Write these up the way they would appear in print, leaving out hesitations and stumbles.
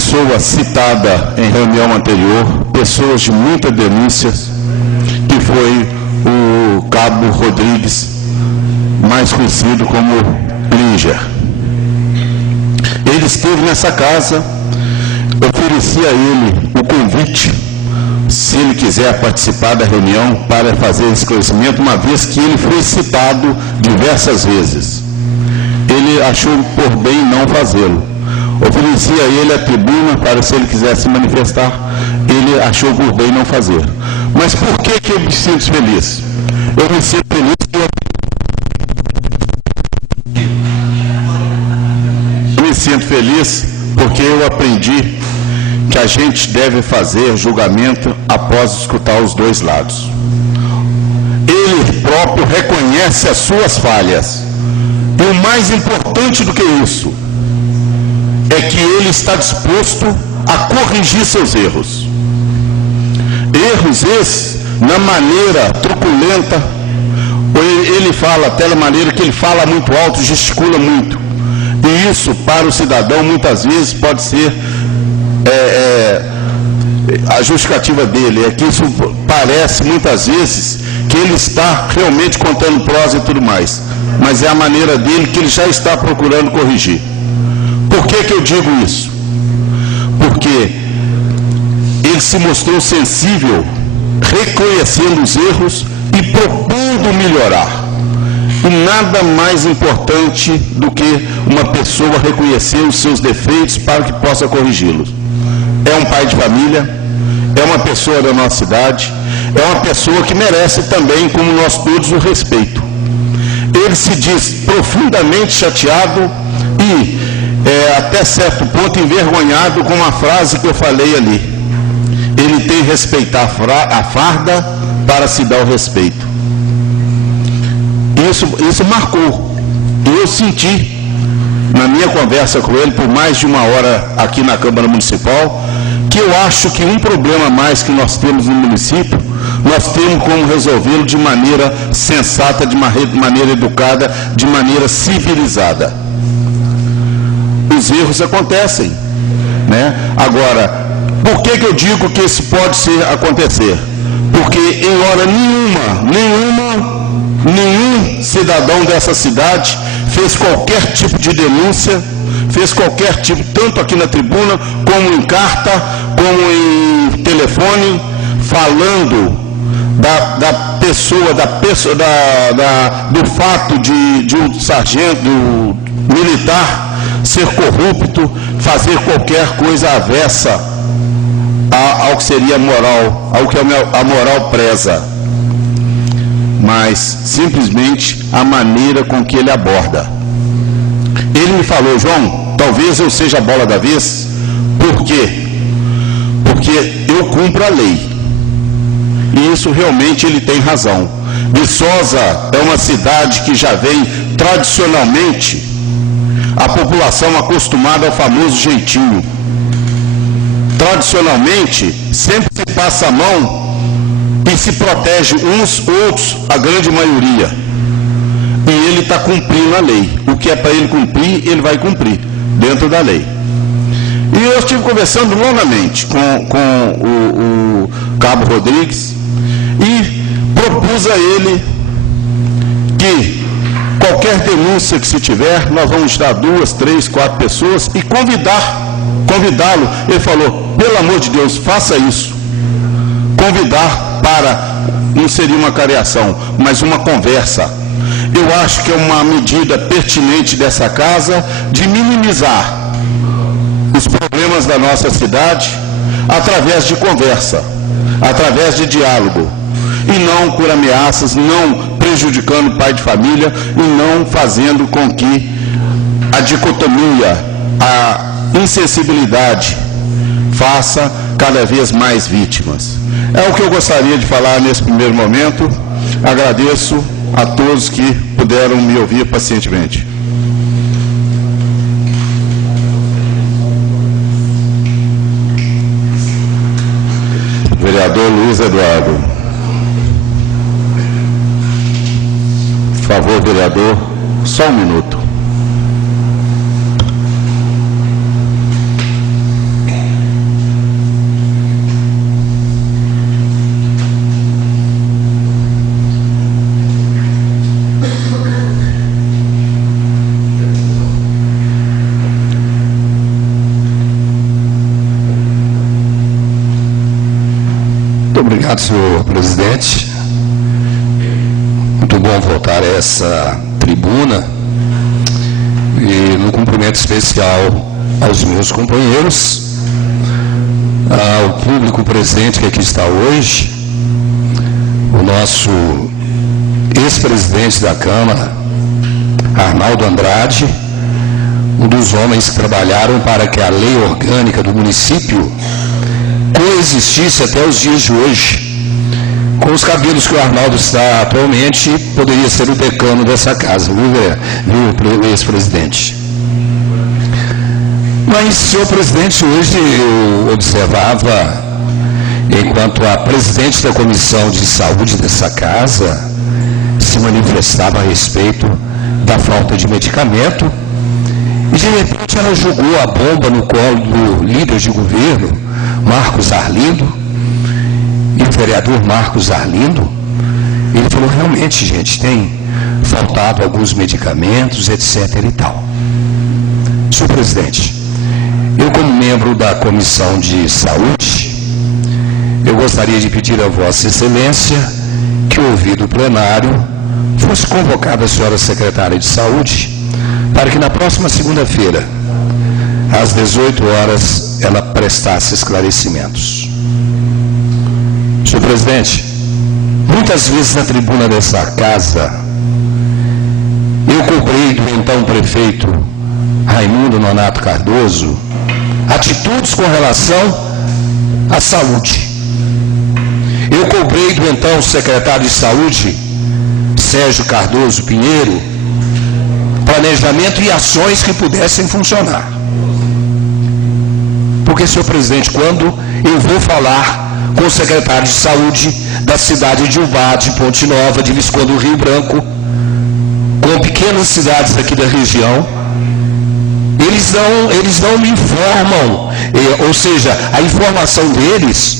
pessoa citada em reunião anterior, pessoas de muita denúncia, que foi o Cabo Rodrigues, mais conhecido como Linger. Ele esteve nessa casa, ofereci a ele o convite, se ele quiser participar da reunião para fazer esclarecimento, uma vez que ele foi citado diversas vezes. Ele achou por bem não fazê-lo. Ofereci a ele a tribuna para, se ele quisesse se manifestar, ele achou por bem não fazer. Mas por que eu me sinto feliz? Eu me sinto feliz porque eu aprendi que a gente deve fazer julgamento após escutar os dois lados. Ele próprio reconhece as suas falhas. E o mais importante do que isso é que ele está disposto a corrigir seus erros. Erros esses, na maneira truculenta, ele fala, até na maneira que ele fala muito alto, gesticula muito. E isso, para o cidadão, muitas vezes pode ser a justificativa dele, é que isso parece muitas vezes que ele está realmente contando prosa e tudo mais, mas é a maneira dele que ele já está procurando corrigir. Por que eu digo isso? Porque ele se mostrou sensível, reconhecendo os erros e propondo melhorar. E nada mais importante do que uma pessoa reconhecer os seus defeitos para que possa corrigi-los. É um pai de família, é uma pessoa da nossa cidade, é uma pessoa que merece também, como nós todos, o respeito. Ele se diz profundamente chateado e, até certo ponto, envergonhado com uma frase que eu falei ali. Ele tem que respeitar a farda para se dar o respeito. Isso marcou. Eu senti, na minha conversa com ele, por mais de uma hora aqui na Câmara Municipal, que eu acho que um problema a mais que nós temos no município, nós temos como resolvê-lo de maneira sensata, de maneira educada, de maneira civilizada. Os erros acontecem, né? Agora, por que eu digo que isso pode acontecer? Porque em hora nenhum cidadão dessa cidade fez qualquer tipo de denúncia, fez qualquer tipo, tanto aqui na tribuna, como em carta, como em telefone, falando do fato de um sargento militar ser corrupto, fazer qualquer coisa avessa ao que seria moral, ao que a moral preza, mas simplesmente a maneira com que ele aborda. Ele me falou: João, talvez eu seja a bola da vez. Por quê? Porque eu cumpro a lei. E isso realmente ele tem razão. Viçosa é uma cidade que já vem tradicionalmente a população acostumada ao famoso jeitinho. Tradicionalmente, sempre se passa a mão e se protege uns outros, a grande maioria. E ele está cumprindo a lei. O que é para ele cumprir, ele vai cumprir, dentro da lei. E eu estive conversando longamente com o Cabo Rodrigues e propus a ele que qualquer denúncia que se tiver, nós vamos dar 2, 3, 4 pessoas e convidá-lo. Ele falou: pelo amor de Deus, faça isso. Convidar para, não seria uma cariação, mas uma conversa. Eu acho que é uma medida pertinente dessa casa de minimizar os problemas da nossa cidade através de conversa, através de diálogo, e não por ameaças, não prejudicando o pai de família e não fazendo com que a dicotomia, a insensibilidade faça cada vez mais vítimas. É o que eu gostaria de falar nesse primeiro momento. Agradeço a todos que puderam me ouvir pacientemente. Vereador Luiz Eduardo. Por favor, vereador, só um minuto. Muito obrigado, senhor presidente. Muito bom voltar a essa tribuna e no cumprimento especial aos meus companheiros, ao público presente que aqui está hoje, o nosso ex-presidente da Câmara, Arnaldo Andrade, um dos homens que trabalharam para que a lei orgânica do município coexistisse até os dias de hoje. Com os cabelos que o Arnaldo está atualmente, poderia ser o decano dessa casa, viu, ex-presidente? Mas, senhor presidente, hoje eu observava, enquanto a presidente da Comissão de Saúde dessa casa se manifestava a respeito da falta de medicamento, e de repente ela jogou a bomba no colo do líder de governo, Marcos Arlindo, e o vereador Marcos Arlindo, ele falou, realmente, gente, tem faltado alguns medicamentos, etc. e tal. Senhor presidente, eu como membro da Comissão de Saúde, eu gostaria de pedir a Vossa Excelência que, ouvido o plenário, fosse convocada a senhora secretária de Saúde, para que na próxima segunda-feira, às 18 horas, ela prestasse esclarecimentos. Senhor presidente, muitas vezes na tribuna dessa casa, eu cobrei do então prefeito Raimundo Nonato Cardoso atitudes com relação à saúde. Eu cobrei do então secretário de Saúde, Sérgio Cardoso Pinheiro, planejamento e ações que pudessem funcionar. Porque, senhor presidente, quando eu vou falar com o secretário de Saúde da cidade de Ubá, de Ponte Nova, de Visconde do Rio Branco, com pequenas cidades aqui da região, eles não me informam, ou seja, a informação deles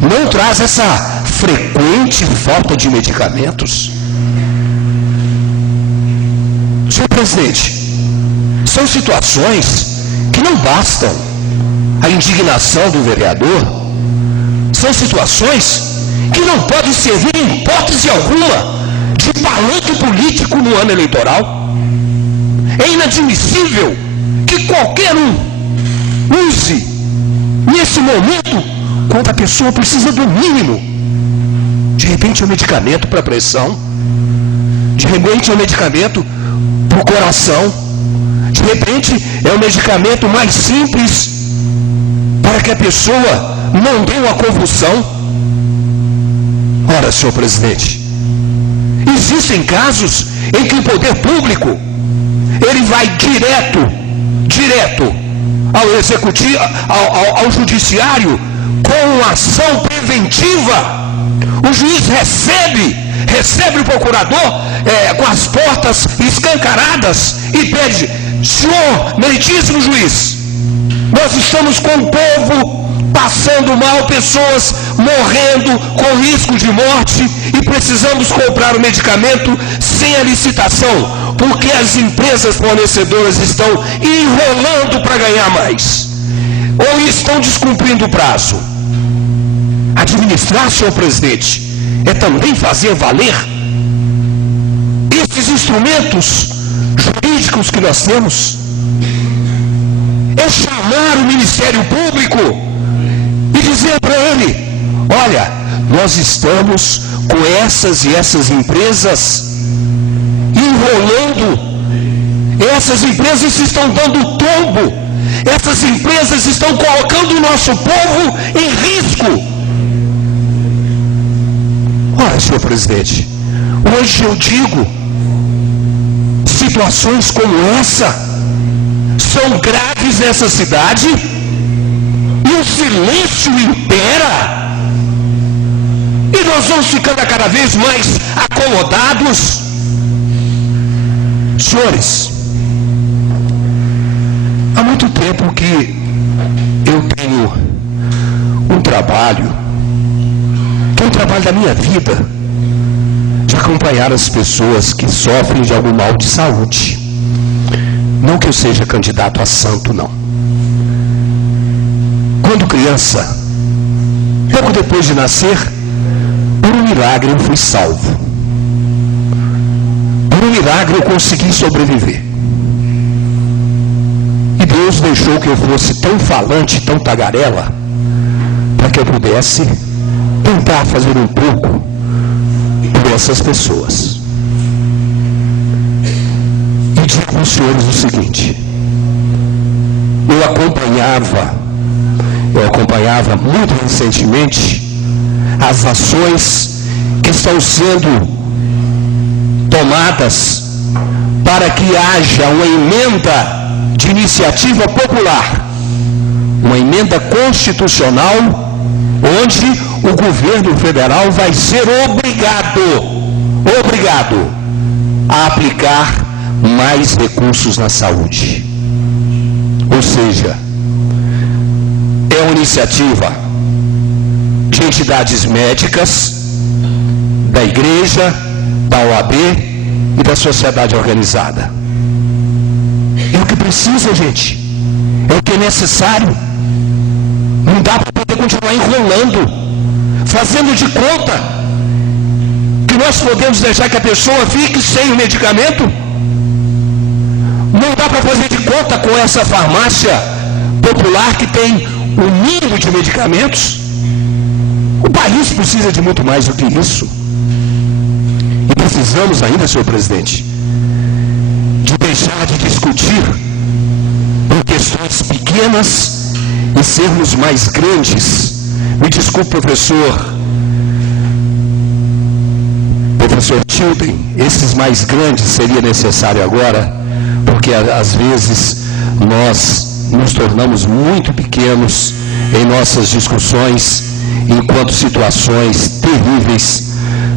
não traz essa frequente falta de medicamentos. Senhor presidente, são situações que não bastam a indignação do vereador, são situações que não podem servir em hipótese alguma de palanque político no ano eleitoral. É inadmissível que qualquer um use nesse momento, quando a pessoa precisa do mínimo. De repente é um medicamento para pressão, de repente é um medicamento para o coração, de repente é um medicamento mais simples para que a pessoa não dê uma convulsão. Ora, senhor presidente, existem casos em que o poder público ele vai direto ao executivo, ao judiciário, com uma ação preventiva. O juiz recebe o procurador com as portas escancaradas e pede: senhor, meritíssimo juiz, nós estamos com o povo passando mal, pessoas morrendo com risco de morte e precisamos comprar o medicamento sem a licitação, porque as empresas fornecedoras estão enrolando para ganhar mais, ou estão descumprindo o prazo. Administrar, senhor presidente, é também fazer valer esses instrumentos jurídicos que nós temos. É chamar o Ministério Público e dizer para ele: olha, nós estamos com essas e essas empresas enrolando, essas empresas estão dando tombo, essas empresas estão colocando o nosso povo em risco. Olha, senhor presidente, hoje eu digo, situações como essa são graves nessa cidade e o silêncio impera. E nós vamos ficando cada vez mais acomodados. Senhores, há muito tempo que eu tenho um trabalho, que é o trabalho da minha vida, de acompanhar as pessoas que sofrem de algum mal de saúde. Não que eu seja candidato a santo, não. Quando criança, pouco depois de nascer, por um milagre eu fui salvo. Por um milagre eu consegui sobreviver. E Deus deixou que eu fosse tão falante, tão tagarela, para que eu pudesse tentar fazer um pouco por essas pessoas. E digo aos senhores o seguinte: eu acompanhava muito recentemente as ações que estão sendo tomadas para que haja uma emenda de iniciativa popular, uma emenda constitucional, onde o governo federal vai ser obrigado a aplicar mais recursos na saúde. Ou seja, é uma iniciativa de entidades médicas, da igreja, da OAB e da sociedade organizada. É o que precisa, gente. É o que é necessário. Não dá para poder continuar enrolando, fazendo de conta que nós podemos deixar que a pessoa fique sem o medicamento. Não dá para fazer de conta com essa farmácia popular que tem o mínimo de medicamentos. O país precisa de muito mais do que isso. E precisamos ainda, senhor presidente, de deixar de discutir por questões pequenas e sermos mais grandes. Me desculpe, professor Tilden, esses mais grandes seria necessário agora, porque às vezes nós nos tornamos muito pequenos em nossas discussões, enquanto situações terríveis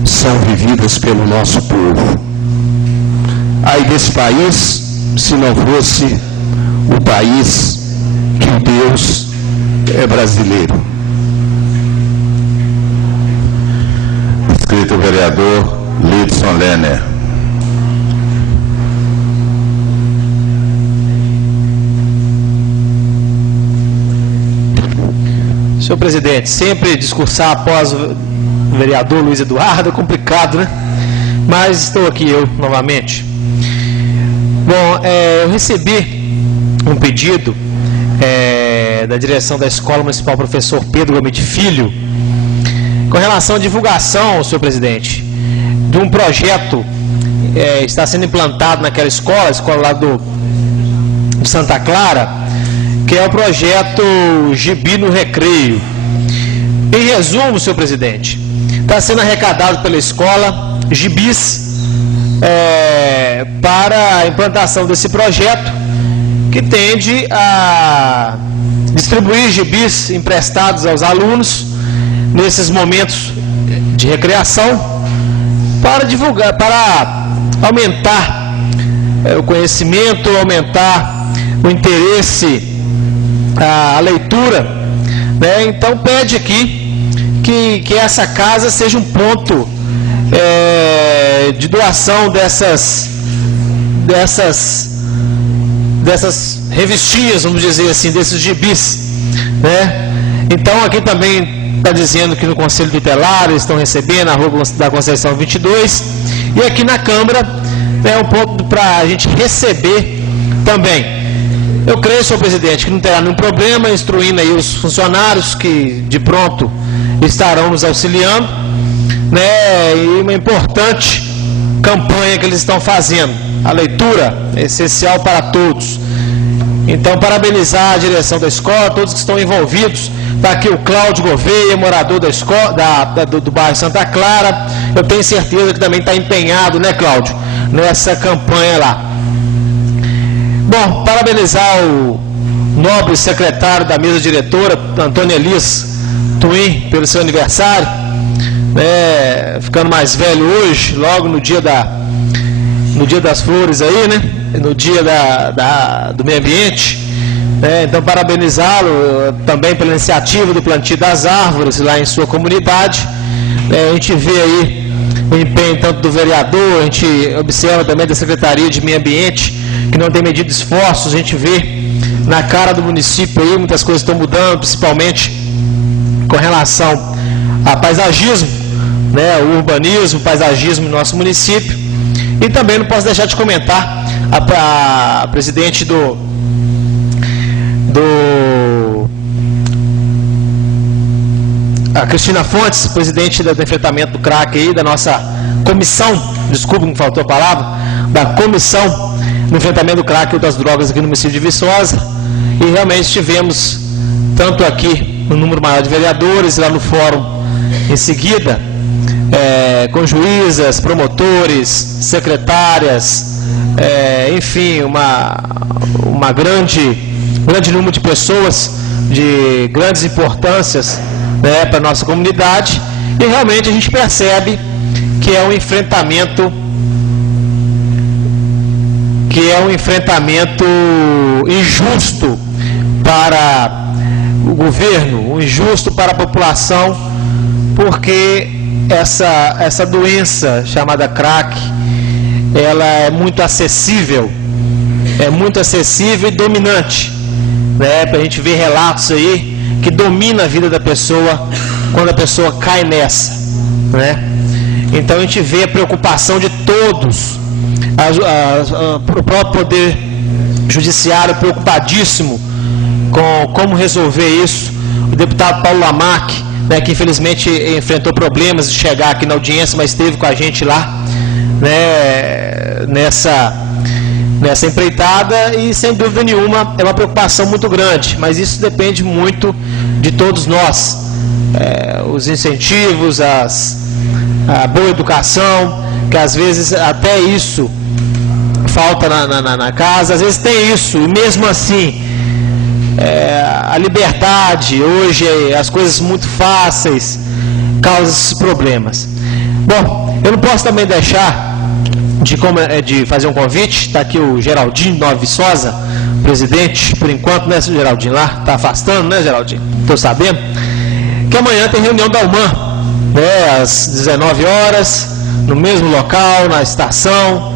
são vividas pelo nosso povo. Ai desse país, se não fosse o país que Deus é brasileiro. Inscrito o vereador Lidson Lenner. Senhor presidente, sempre discursar após o vereador Luiz Eduardo é complicado, né? Mas estou aqui eu novamente. Bom, eu recebi um pedido da direção da Escola Municipal Professor Pedro Gomes de Filho com relação à divulgação, senhor presidente, de um projeto que está sendo implantado naquela escola, a escola lá de Santa Clara, que é o projeto Gibi no Recreio. Em resumo, senhor presidente, está sendo arrecadado pela escola gibis para a implantação desse projeto, que tende a distribuir gibis emprestados aos alunos nesses momentos de recreação, para divulgar, para aumentar o conhecimento, aumentar o interesse, a leitura, né? Então pede aqui que essa casa seja um ponto de doação dessas revistinhas, vamos dizer assim, desses gibis, né? Então aqui também está dizendo que no Conselho Tutelar eles estão recebendo a Rua da Conceição 22, e aqui na Câmara é um ponto para a gente receber também. Eu creio, senhor presidente, que não terá nenhum problema, instruindo aí os funcionários que de pronto estarão nos auxiliando, né? E uma importante campanha que eles estão fazendo. A leitura é essencial para todos. Então, parabenizar a direção da escola, todos que estão envolvidos. Está aqui o Cláudio Gouveia, morador da escola, do bairro Santa Clara. Eu tenho certeza que também está empenhado, né, Cláudio, nessa campanha lá. Bom, parabenizar o nobre secretário da mesa diretora, Antônio Elias Twin, pelo seu aniversário, né, ficando mais velho hoje, logo no dia das flores aí, né, no dia do meio ambiente. Então, parabenizá-lo também pela iniciativa do plantio das árvores lá em sua comunidade. A gente vê aí o empenho tanto do vereador, a gente observa também da Secretaria de Meio Ambiente, que não tem medido esforços. A gente vê na cara do município aí, muitas coisas estão mudando, principalmente com relação a paisagismo, né, o urbanismo, o paisagismo no nosso município. E também não posso deixar de comentar a presidente a Cristina Fontes, presidente do enfrentamento do crack aí, da nossa comissão, desculpa, me faltou a palavra, da comissão no enfrentamento do crack e outras drogas aqui no município de Viçosa. E realmente tivemos, tanto aqui um número maior de vereadores, lá no fórum em seguida, com juízas, promotores, secretárias, enfim, uma grande número de pessoas de grandes importâncias, né, para a nossa comunidade, e realmente a gente percebe que é um enfrentamento injusto para o governo, injusto para a população, porque essa doença chamada crack, ela é muito acessível e dominante, né? A gente vê relatos aí que domina a vida da pessoa quando a pessoa cai nessa, né? Então a gente vê a preocupação de todos, o próprio poder judiciário preocupadíssimo com como resolver isso. O deputado Paulo Lamarck, né, que infelizmente enfrentou problemas de chegar aqui na audiência, mas esteve com a gente lá, né, nessa empreitada, e sem dúvida nenhuma é uma preocupação muito grande, mas isso depende muito de todos nós, os incentivos, a boa educação, que às vezes até isso falta na casa, às vezes tem isso, e mesmo assim a liberdade, hoje as coisas muito fáceis causam esses problemas. Bom, eu não posso também deixar de fazer um convite. Está aqui o Geraldinho Nova Viçosa, presidente, por enquanto, né, Geraldinho? Lá, está afastando, né, Geraldinho? Estou sabendo. Que amanhã tem reunião da UMAN, né, às 19 horas, no mesmo local, na estação,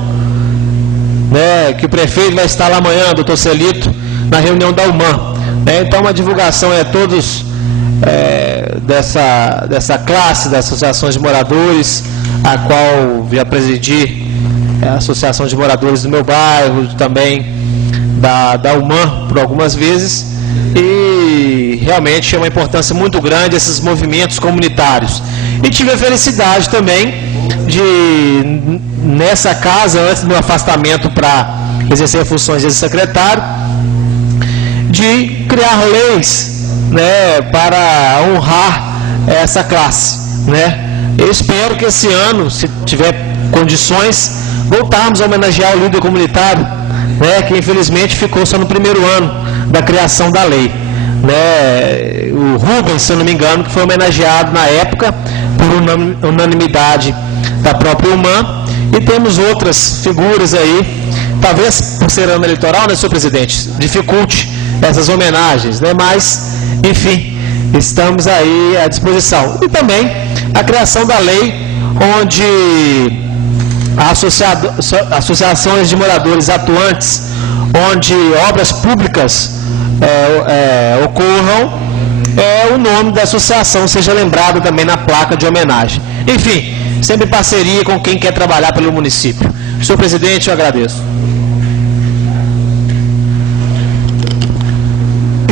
né, que o prefeito vai estar lá amanhã, doutor Celito, na reunião da UMAN. Então, uma divulgação todos dessa classe das associações de moradores, a qual já presidi a Associação de Moradores do meu bairro, também da UMAN por algumas vezes, e realmente é uma importância muito grande esses movimentos comunitários. E tive a felicidade também de, nessa casa, antes do meu afastamento para exercer funções de secretário, de criar leis, né, para honrar essa classe, né. Eu espero que esse ano, se tiver condições, voltarmos a homenagear o líder comunitário, né, que infelizmente ficou só no primeiro ano da criação da lei, né. O Rubens, se eu não me engano, que foi homenageado na época por unanimidade da própria UMAN, e temos outras figuras aí, talvez por ser ano eleitoral, né, senhor presidente, dificulte essas homenagens, né, mas, enfim, estamos aí à disposição. E também a criação da lei onde associações de moradores atuantes, onde obras públicas ocorram, o nome da associação seja lembrado também na placa de homenagem. Enfim, sempre em parceria com quem quer trabalhar pelo município. Senhor presidente, eu agradeço.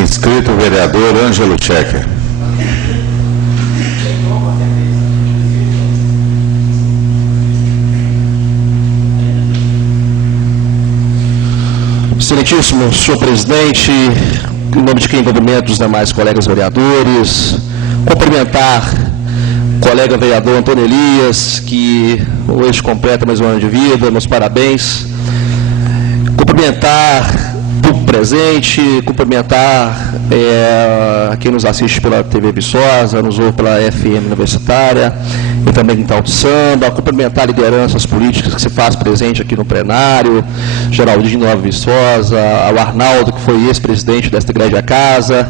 Inscrito o vereador Ângelo Checker. Excelentíssimo senhor presidente, em nome de quem cumprimento os demais colegas vereadores, cumprimentar o colega vereador Antônio Elias, que hoje completa mais um ano de vida, meus parabéns. Cumprimentar o presente, cumprimentar quem nos assiste pela TV Viçosa, nos ouve pela FM Universitária e também Quintal do Samba, cumprimentar lideranças políticas que se faz presente aqui no plenário, Geraldinho Nova Viçosa, ao Arnaldo, que foi ex-presidente desta igreja casa,